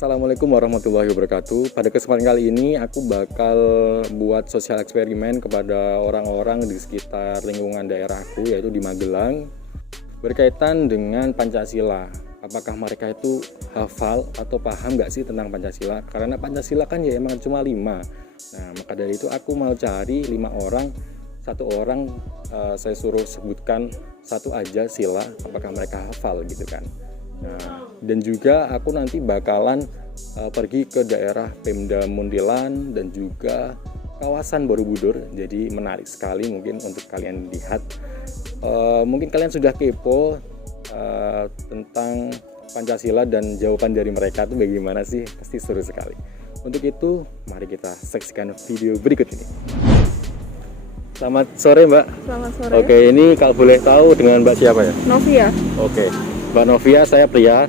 Assalamualaikum warahmatullahi wabarakatuh. Pada kesempatan kali ini aku bakal buat sosial eksperimen kepada orang-orang di sekitar lingkungan daerahku, yaitu di Magelang, berkaitan dengan Pancasila. Apakah mereka itu hafal atau paham gak sih tentang Pancasila? Karena Pancasila kan ya emang cuma 5. Nah, maka dari itu aku mau cari 5 orang. Satu orang saya suruh sebutkan satu aja sila, apakah mereka hafal gitu kan. Nah, dan juga aku nanti bakalan pergi ke daerah Pemda Muntilan dan juga kawasan Borobudur. Jadi menarik sekali mungkin untuk kalian lihat. Mungkin kalian sudah kepo tentang Pancasila dan jawaban dari mereka itu bagaimana sih? Pasti seru sekali. Untuk itu, mari kita saksikan video berikut ini. Selamat sore Mbak. Selamat sore. Oke, ini kalau boleh tahu dengan Mbak siapa ya? Novia. Oke, Mbak Novia, saya pria.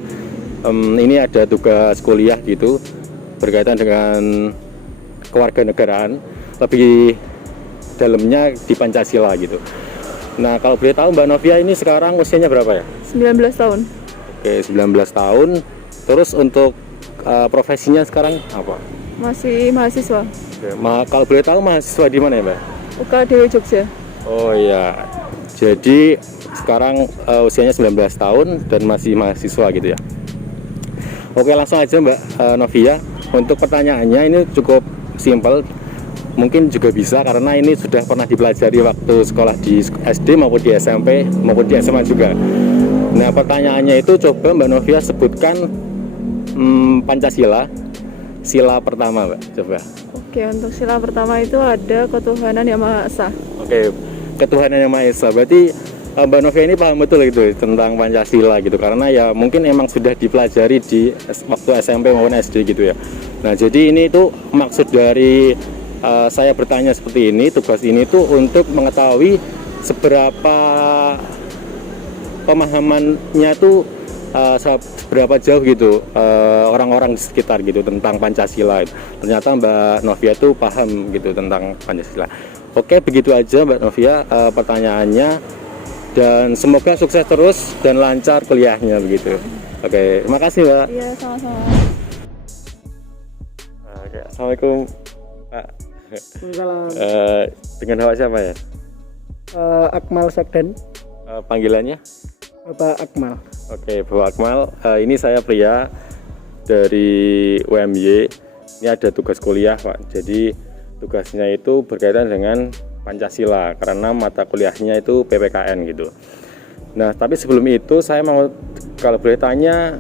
Ini ada tugas kuliah gitu berkaitan dengan kewarganegaraan, lebih dalamnya di Pancasila gitu. Nah, kalau boleh tahu Mbak Novia ini sekarang usianya berapa ya? 19 tahun. Oke, 19 tahun. Terus untuk profesinya sekarang apa? Masih mahasiswa. Oke, kalau boleh tahu mahasiswa di mana ya Mbak? UKDW Jogja. Oh iya. Jadi sekarang usianya 19 tahun dan masih mahasiswa gitu ya. Oke, langsung aja Mbak Novia. Untuk pertanyaannya ini cukup simpel. Mungkin juga bisa karena ini sudah pernah dipelajari waktu sekolah di SD maupun di SMP maupun di SMA juga. Nah, pertanyaannya itu coba Mbak Novia sebutkan Pancasila sila pertama Mbak, coba. Oke, untuk sila pertama itu ada ketuhanan yang Maha Esa. Oke, ketuhanan yang Maha Esa. Berarti Mbak Novia ini paham betul gitu tentang Pancasila gitu, karena ya mungkin emang sudah dipelajari di waktu SMP maupun SD gitu ya. Nah, jadi ini tuh maksud dari saya bertanya seperti ini, tugas ini tuh untuk mengetahui seberapa pemahamannya tuh seberapa jauh gitu orang-orang di sekitar gitu tentang Pancasila. Ternyata Mbak Novia tuh paham gitu tentang Pancasila. Oke, begitu aja Mbak Novia pertanyaannya, dan semoga sukses terus dan lancar kuliahnya begitu. Oke, terima kasih Mbak. Iya, sama-sama. Oke, Assalamualaikum Pak. Dengan Bapak siapa ya? Akmal Sekden. Panggilannya? Bapak Akmal. Oke, Bapak Akmal. Ini saya pria dari UMY. Ini ada tugas kuliah Pak. Jadi tugasnya itu berkaitan dengan Pancasila karena mata kuliahnya itu PPKN gitu. Nah, tapi sebelum itu saya mau kalau boleh tanya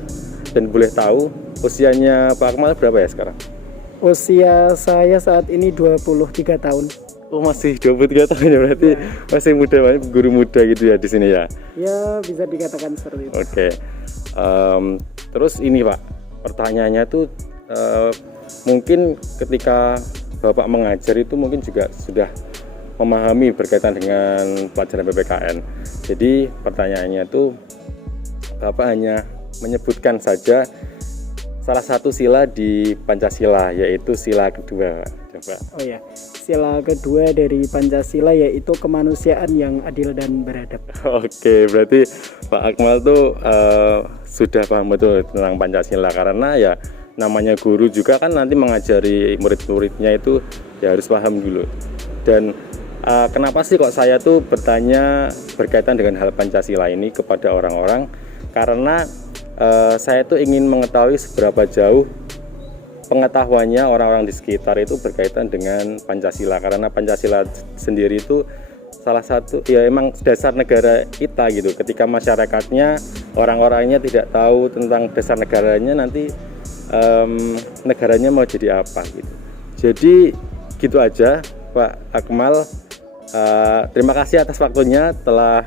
dan boleh tahu usianya Pak Akmal berapa ya sekarang? Usia saya saat ini 23 tahun. Oh, masih 23 tahun ya, berarti ya. Masih muda, guru muda gitu ya di sini ya? Ya, bisa dikatakan seperti itu. Oke. Terus ini Pak, pertanyaannya tuh mungkin ketika Bapak mengajar itu mungkin juga sudah memahami berkaitan dengan pelajaran PPKN. Jadi pertanyaannya tuh Bapak hanya menyebutkan saja salah satu sila di Pancasila, yaitu sila kedua. Coba. Oh ya, sila kedua dari Pancasila yaitu kemanusiaan yang adil dan beradab. Oke, berarti Pak Akmal tuh sudah paham betul tentang Pancasila, karena ya namanya guru juga kan nanti mengajari murid-muridnya itu ya harus paham dulu. Dan kenapa sih kok saya tuh bertanya berkaitan dengan hal Pancasila ini kepada orang-orang? Karena saya tuh ingin mengetahui seberapa jauh pengetahuannya orang-orang di sekitar itu berkaitan dengan Pancasila, karena Pancasila sendiri itu salah satu ya emang dasar negara kita gitu. Ketika masyarakatnya, orang-orangnya tidak tahu tentang dasar negaranya, nanti negaranya mau jadi apa gitu. Jadi gitu aja Pak Akmal. Terima kasih atas waktunya telah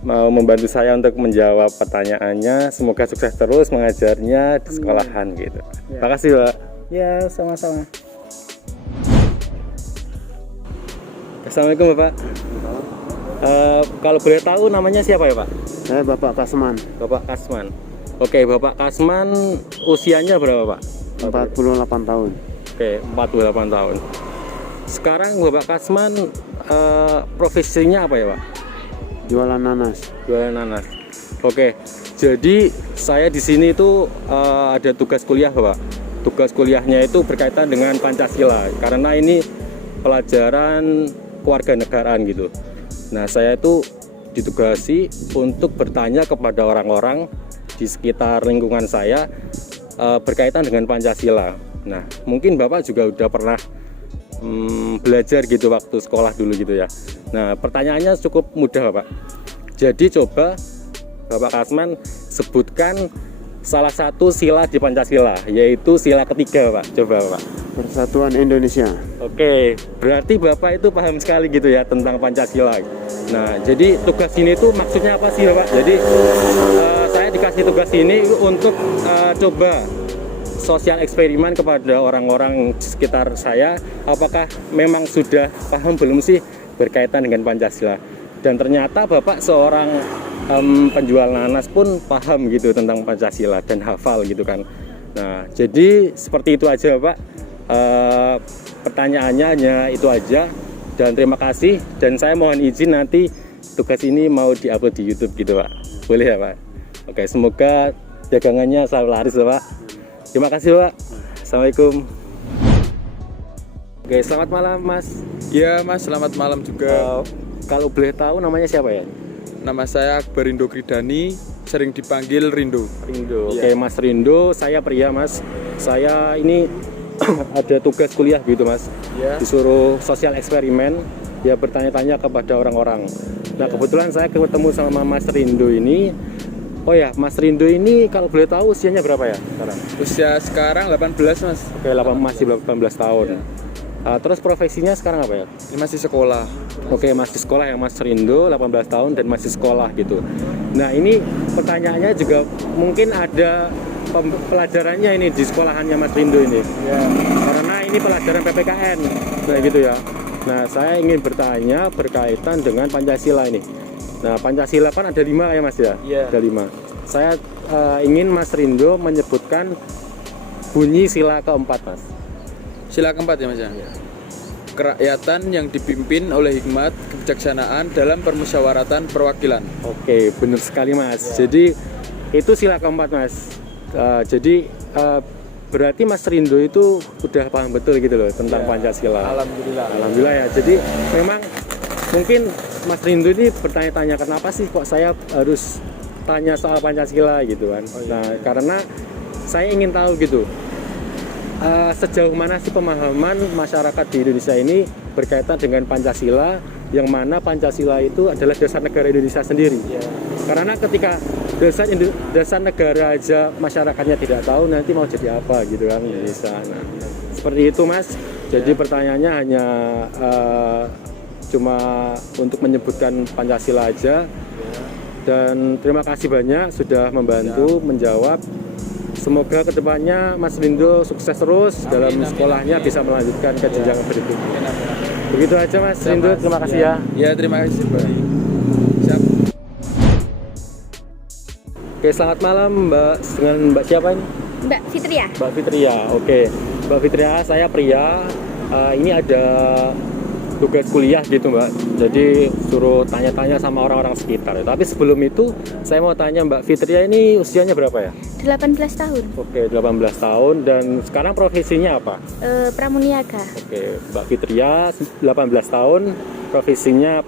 mau membantu saya untuk menjawab pertanyaannya. Semoga sukses terus mengajarnya di sekolahan gitu. Ya. Terima kasih Pak. Ya, sama-sama. Assalamualaikum Bapak. Kalau boleh tahu namanya siapa ya Pak? Saya Bapak Kasman. Bapak Kasman. Oke, Bapak Kasman usianya berapa Pak? 48 tahun. Oke, 48 tahun. Sekarang Bapak Kasman profesinya apa ya Pak? Jualan nanas. Jualan nanas. Oke, Jadi saya di sini itu ada tugas kuliah, Pak. Tugas kuliahnya itu berkaitan dengan Pancasila karena ini pelajaran kewarganegaraan gitu. Nah, saya itu ditugasi untuk bertanya kepada orang-orang di sekitar lingkungan saya berkaitan dengan Pancasila. Nah, mungkin Bapak juga udah pernah belajar gitu waktu sekolah dulu gitu ya. Nah, pertanyaannya cukup mudah, Pak. Jadi coba Bapak Kasman sebutkan salah satu sila di Pancasila, yaitu sila ketiga, Pak. Coba, Pak. Persatuan Indonesia. Oke, berarti Bapak itu paham sekali gitu ya tentang Pancasila. Nah, jadi tugas ini tuh maksudnya apa sih, Bapak? Jadi saya dikasih tugas ini untuk coba sosial eksperimen kepada orang-orang di sekitar saya, apakah memang sudah paham belum sih berkaitan dengan Pancasila. Dan ternyata Bapak seorang penjual nanas pun paham gitu tentang Pancasila dan hafal gitu kan. Nah, jadi seperti itu aja, Pak. Pertanyaannya hanya itu aja. Dan terima kasih. Dan saya mohon izin nanti tugas ini mau diupload di YouTube gitu, Pak. Boleh ya, Pak? Oke, semoga dagangannya selalu laris ya, Pak. Terima kasih, Pak. Assalamualaikum. Oke, selamat malam, Mas. Ya Mas, selamat malam juga. Kalau boleh tahu namanya siapa ya? Nama saya Akbar Rindo Kridani, sering dipanggil Rindo. Rindo. Iya. Oke, Mas Rindo, saya pria, Mas. Saya ini ada tugas kuliah gitu, Mas. Ya. Disuruh sosial eksperimen, ya bertanya-tanya kepada orang-orang. Nah, kebetulan saya ketemu sama Mas Rindo ini. Oh ya, Mas Rindo ini kalau boleh tahu usianya berapa ya sekarang? Usia sekarang 18 Mas. Oke, masih 18 tahun. Terus profesinya sekarang apa ya? Ini masih sekolah. Oke, masih sekolah ya Mas Rindo, 18 tahun dan masih sekolah gitu. Nah, ini pertanyaannya juga mungkin ada pelajarannya ini di sekolahannya Mas Rindo ini. Ya. Karena ini pelajaran PPKN, kayak gitu ya. Nah, saya ingin bertanya berkaitan dengan Pancasila ini. Nah, Pancasila kan ada 5 ya Mas ya? Iya. Ada 5. Saya ingin Mas Rindo menyebutkan bunyi sila keempat, Mas. Sila keempat ya Mas ya. Kerakyatan yang dipimpin oleh hikmat kebijaksanaan dalam permusyawaratan perwakilan. Oke, benar sekali Mas. Jadi itu sila keempat Mas. Jadi berarti Mas Rindo itu udah paham betul gitu loh tentang Ya. Pancasila. Alhamdulillah. Alhamdulillah ya. Jadi memang mungkin Mas Rindo ini bertanya-tanya kenapa sih kok saya harus tanya soal Pancasila gitu kan. Nah, karena saya ingin tahu gitu. Sejauh mana sih pemahaman masyarakat di Indonesia ini berkaitan dengan Pancasila, yang mana Pancasila itu adalah dasar negara Indonesia sendiri. Ya. Karena ketika dasar negara aja masyarakatnya tidak tahu, nanti mau jadi apa gitu kan Indonesia. Nah, seperti itu Mas. Jadi pertanyaannya hanya cuma untuk menyebutkan Pancasila aja. Dan terima kasih banyak sudah membantu menjawab. Semoga kedepannya Mas Rindo sukses terus dalam sekolahnya, bisa melanjutkan ke jenjang berikutnya. Begitu aja Mas Rindo, terima kasih ya. Ya, terima kasih Pak. Siap. Oke, selamat malam Mbak. Dengan Mbak siapa ini? Mbak Fitria. Mbak Fitria. Oke, Mbak Fitria, saya pria. Ini ada tugas kuliah gitu Mbak. Jadi suruh tanya-tanya sama orang-orang sekitar. Tapi sebelum itu saya mau tanya Mbak Fitria ini usianya berapa ya? 18 tahun. Oke, 18 tahun dan sekarang profesinya apa? Pramuniaga. Oke, Mbak Fitria 18 tahun, profesinya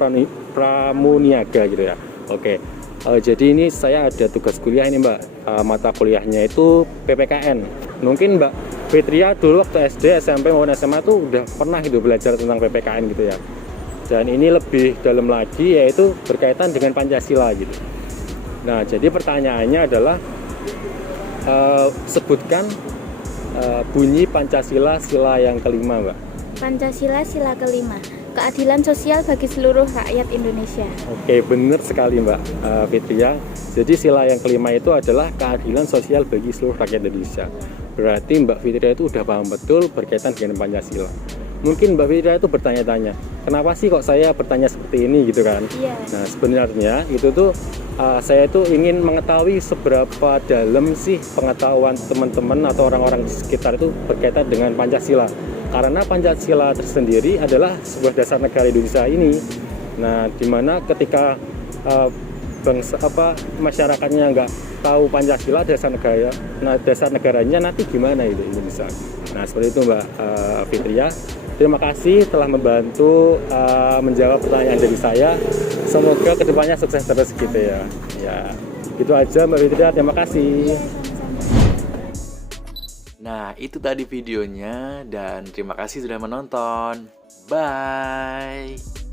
pramuniaga gitu ya. Oke. Jadi ini saya ada tugas kuliah ini Mbak. Mata kuliahnya itu PPKN. Mungkin Mbak Fitria dulu waktu SD, SMP maupun SMA tuh udah pernah gitu belajar tentang PPKN gitu ya. Dan ini lebih dalam lagi yaitu berkaitan dengan Pancasila gitu. Nah, jadi pertanyaannya adalah sebutkan bunyi Pancasila sila yang kelima, Mbak. Pancasila sila kelima. Keadilan sosial bagi seluruh rakyat Indonesia. Oke, benar sekali Mbak Fitria. Jadi sila yang kelima itu adalah keadilan sosial bagi seluruh rakyat Indonesia. Berarti Mbak Fitria itu udah paham betul berkaitan dengan Pancasila. Mungkin Mbak Fitria itu bertanya-tanya, kenapa sih kok saya bertanya seperti ini gitu kan? Iya. Nah, sebenarnya itu tuh saya tuh ingin mengetahui seberapa dalam sih pengetahuan teman-teman atau orang-orang di sekitar itu berkaitan dengan Pancasila. Karena Pancasila tersendiri adalah sebuah dasar negara Indonesia ini. Nah, dimana ketika bangsa masyarakatnya nggak tahu Pancasila dasar negaranya nanti gimana itu Indonesia. Nah seperti itu Mbak Fitria. Terima kasih telah membantu menjawab pertanyaan dari saya. Semoga kedepannya sukses terus gitu ya. Ya itu aja Mbak Fitria. Terima kasih. Nah, itu tadi videonya dan terima kasih sudah menonton. Bye.